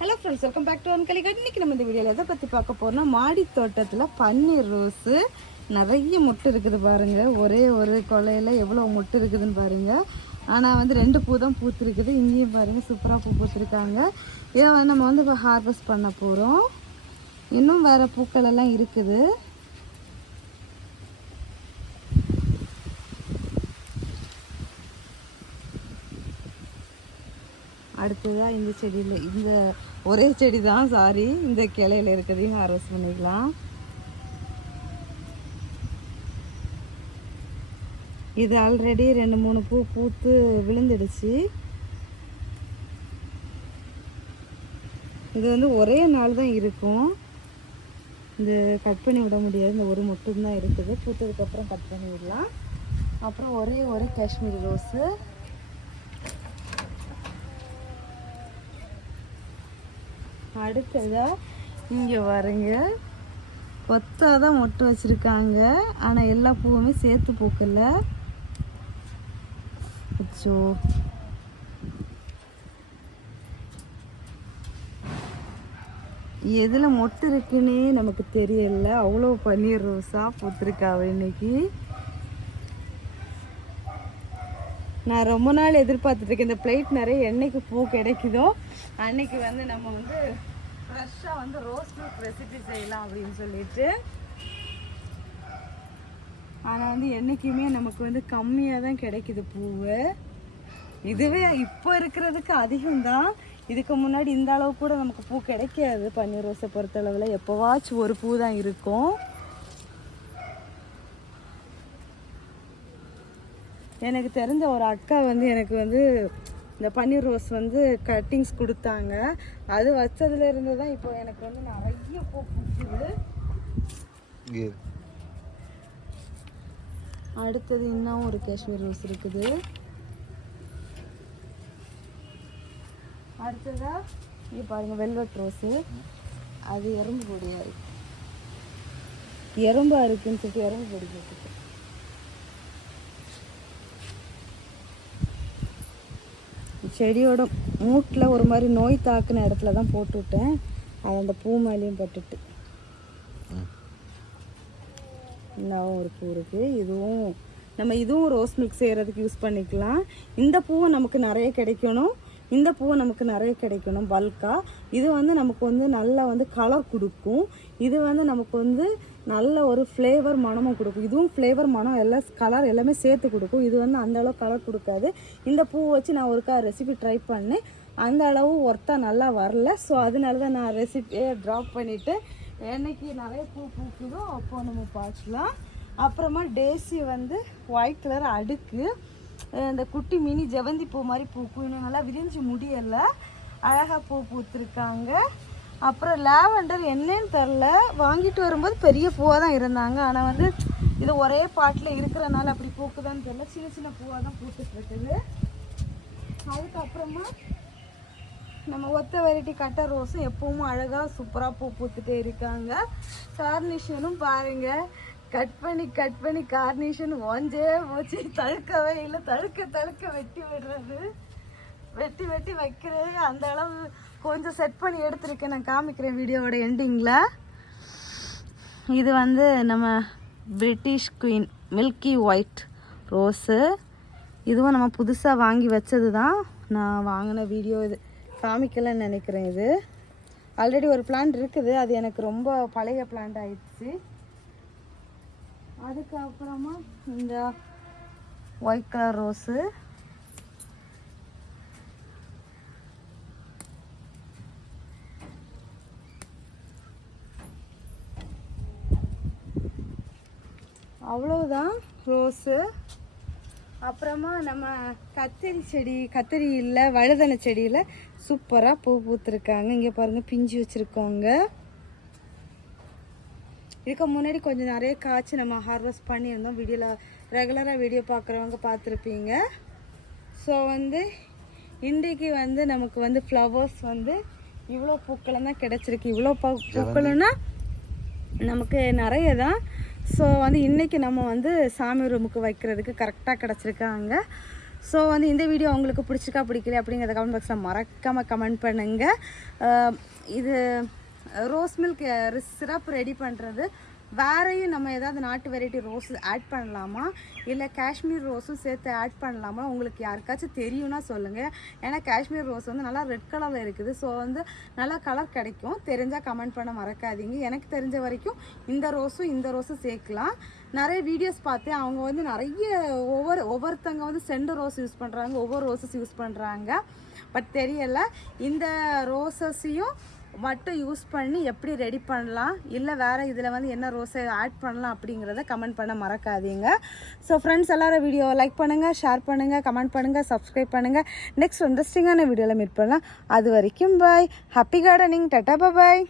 Hello friends, welcome back to ஒன்கலி garden. இன்றைக்கி நம்ம இந்த வீடியோவில் எதை பற்றி பார்க்க போகிறோம்னா, மாடி தோட்டத்தில் பன்னீர் ரோஸு நிறைய மொட்டு இருக்குது பாருங்கள். ஒரே ஒரு கொலையில் எவ்வளோ மொட்டு இருக்குதுன்னு பாருங்கள். ஆனால் வந்து 2 பூ தான் பூத்துருக்குது. இங்கேயும் பாருங்கள், சூப்பராக பூ பூத்துருக்காங்க. இதை வந்து நம்ம வந்து இப்போ ஹார்வெஸ்ட் பண்ண போகிறோம். இன்னும் வேறு பூக்கள் எல்லாம் இருக்குது. அடுத்ததாக இந்த செடியில் இந்த ஒரே செடி தான், சாரி, இந்த கிளையில் இருக்கிறதையும் ஹார்வெஸ்ட் பண்ணிக்கலாம். இது ஆல்ரெடி 2-3 பூ பூத்து விழுந்துடுச்சு. இது வந்து ஒரே நாள் தான் இருக்கும். இந்த கட் பண்ணி விட முடியாது, இந்த ஒரு மட்டும்தான் இருக்குது. பூத்ததுக்கப்புறம் கட் பண்ணி விடலாம். அப்புறம் ஒரே ஒரு காஷ்மீரி ரோஸு. அடுத்ததாக இங்கே பாருங்க, கொத்தாக தான் மொட்டு வச்சுருக்காங்க. ஆனால் எல்லா பூவுமே சேர்த்து பூக்கல. அச்சோ, எதில் மொட்டு இருக்குன்னே நமக்கு தெரியல. அவ்வளோ பன்னீர் ரோஸாக பூத்துருக்காவ இன்னைக்கு. நான் ரொம்ப நாள் எதிர்பார்த்துட்ருக்கேன், இந்த பிளேட் நிறைய என்னைக்கு பூ கிடைக்குதோ அன்னைக்கு வந்து நம்ம வந்து ஃப்ரெஷ்ஷாக வந்து ரோஸ் மில்க் ரெசிபி செய்யலாம் அப்படின்னு சொல்லிட்டு. ஆனால் வந்து என்றைக்குமே நமக்கு வந்து கம்மியாக தான் கிடைக்குது பூவு. இதுவே இப்போ இருக்கிறதுக்கு அதிகம்தான். இதுக்கு முன்னாடி இந்த அளவு கூட நமக்கு பூ கிடைக்காது. பன்னீர் ரோஸை பொறுத்தளவில் எப்போவாச்சும் ஒரு பூ தான் இருக்கும். எனக்கு தெரிஞ்ச ஒரு அக்கா வந்து எனக்கு வந்து இந்த பன்னீர் ரோஸ் வந்து கட்டிங்ஸ் கொடுத்தாங்க. அது வச்சதுலேருந்து தான் இப்போ எனக்கு வந்து நிறைய பூ பூக்குது. அடுத்தது இன்னும் ஒரு காஷ்மீர் ரோஸ் இருக்குது. அடுத்ததா இங்கே பாருங்கள், வெல்வெட் ரோஸு. அது எறும்பு பொடியாக இருக்கு, எறும்பா இருக்குன்னு சொல்லிட்டு எறும்பு பொடி போட்டுருக்கு. செடியோட மூட்டில் ஒரு மாதிரி நோய் தாக்குன இடத்துல தான் போட்டு விட்டேன். அது அந்த பூ மேலேயும் பட்டுட்டு இன்னும் ஒரு பூ இருக்குது. இதுவும் ரோஸ் மில்க் செய்கிறதுக்கு யூஸ் பண்ணிக்கலாம். இந்த பூவை நமக்கு நிறைய கிடைக்கணும், இந்த பூவை நமக்கு நிறைய கிடைக்கணும் பல்காக. இது வந்து நமக்கு வந்து நல்லா வந்து கலர் கொடுக்கும். இது வந்து நமக்கு வந்து நல்ல ஒரு ஃப்ளேவர் மனமும் கொடுக்கும். இதுவும் ஃப்ளேவர் மனம் எல்லாம் கலர் எல்லாமே சேர்த்து கொடுக்கும். இது வந்து அந்தளவு கலர் கொடுக்காது. இந்த பூ வச்சு நான் ஒருக்கா ரெசிபி ட்ரை பண்ணேன், அந்த அளவு ஒர்த்தாக நல்லா வரல. ஸோ அதனால தான் நான் ரெசிபியை ட்ராப் பண்ணிவிட்டு என்னைக்கு நிறைய பூ பூக்குதோ அப்போ நம்ம பார்க்கலாம். அப்புறமா டேசி வந்து ஒயிட் கலர் அடுக்கு, இந்த குட்டி மினி ஜெவந்தி பூ மாதிரி பூக்கும். இன்னும் நல்லா விரிஞ்சு முடியலை, அழகாக பூ பூத்துருக்காங்க. அப்புறம் லாவெண்டர் என்னன்னு தெரில, வாங்கிட்டு வரும்போது பெரிய பூவாக தான் இருந்தாங்க. ஆனால் வந்து இது ஒரே பாட்டில் இருக்கிறனால அப்படி பூக்குதான்னு தெரில, சின்ன சின்ன பூவாக தான் பூத்துட்ருக்குது. அதுக்கப்புறமா நம்ம ஒத்த வெரைட்டி கட்ட ரோஸும் எப்பவும் அழகாக சூப்பராக பூ பூத்துட்டே இருக்காங்க. கார்னிஷனும் பாருங்கள், கட் பண்ணி கார்னிஷன் ஒஞ்சே போச்சு. தழுக்கவே இல்லை, தழுக்க வெட்டி விடுறது, வெட்டி வைக்கிறது. அந்த அளவு கொஞ்சம் செட் பண்ணி எடுத்துருக்கேன், நான் காமிக்கிறேன் வீடியோவோட எண்டிங்கில். இது வந்து நம்ம British queen milky white rose. இதுவும் நம்ம புதுசாக வாங்கி வச்சது தான். நான் வாங்கின வீடியோ இது காமிக்கலன்னு நினைக்கிறேன். இது ஆல்ரெடி ஒரு பிளான்ட் இருக்குது, அது எனக்கு ரொம்ப பழைய பிளான்ட் ஆயிடுச்சு. அதுக்கப்புறமா இந்த ஒயிட் கலர் ரோஸு. அவ்வளோதான் ரோஸு. அப்புறமா நம்ம கத்திரி இல்லை வழுதனை செடியில் சூப்பராக பூ பூத்துருக்காங்க. இங்கே பாருங்கள், பிஞ்சு வச்சுருக்கோங்க. இதுக்கு முன்னாடி கொஞ்சம் நிறைய காய்ச்சி நம்ம ஹார்வெஸ்ட் பண்ணியிருந்தோம். வீடியோவில் ரெகுலராக வீடியோ பார்க்குறவங்க பார்த்துருப்பீங்க. ஸோ வந்து இன்றைக்கு வந்து நமக்கு வந்து ஃப்ளவர்ஸ் வந்து இவ்வளோ பூக்களும் தான் கிடச்சிருக்கு. இவ்வளோ பூக்கள்னா நமக்கு நிறைய தான். ஸோ வந்து இன்றைக்கி நம்ம வந்து சாமி ரூமுக்கு வைக்கிறதுக்கு கரெக்டாக கிடச்சிருக்காங்க. ஸோ வந்து இந்த வீடியோ உங்களுக்கு பிடிச்சிருக்கா பிடிக்கல அப்படிங்கிறத கமெண்ட் பாக்ஸில் மறக்காமல் கமெண்ட் பண்ணுங்கள். இது ரோஸ் மில்க் சிரப் ரெடி பண்ணுறது வேறையும் நம்ம ஏதாவது நாட்டு வெரைட்டி ரோஸ் ஆட் பண்ணலாமா, இல்லை காஷ்மீர் ரோஸும் சேர்த்து ஆட் பண்ணலாமா, உங்களுக்கு யாருக்காச்சும் தெரியும்னா சொல்லுங்கள். ஏன்னா காஷ்மீர் ரோஸ் வந்து நல்லா ரெட் கலரில் இருக்குது. ஸோ வந்து நல்லா கலர் கிடைக்கும். தெரிஞ்சால் கமெண்ட் பண்ண மறக்காதீங்க. எனக்கு தெரிஞ்ச வரைக்கும் இந்த ரோஸும் சேர்க்கலாம். நிறைய வீடியோஸ் பார்த்தேன். அவங்க வந்து நிறைய ஒவ்வொருத்தங்க வந்து செண்டு ரோஸ் யூஸ் பண்ணுறாங்க, ஒவ்வொரு ரோஸஸ் யூஸ் பண்ணுறாங்க. பட் தெரியலை. இந்த ரோஸஸையும் மட்டும் யூஸ் பண்ணி எப்படி ரெடி பண்ணலாம், இல்லை வேறு இதில் வந்து என்ன ரோஸை ஆட் பண்ணலாம் அப்படிங்கிறத கமெண்ட் பண்ண மறக்காதீங்க. ஸோ ஃப்ரெண்ட்ஸ் எல்லாரும் வீடியோ லைக் பண்ணுங்கள், ஷேர் பண்ணுங்கள், கமெண்ட் பண்ணுங்கள், சப்ஸ்கிரைப் பண்ணுங்கள். நெக்ஸ்ட் இன்ட்ரெஸ்டிங்கான வீடியோவில் மீட் பண்ணலாம். அது வரைக்கும் பாய். Happy gardening. டாடா பாய்.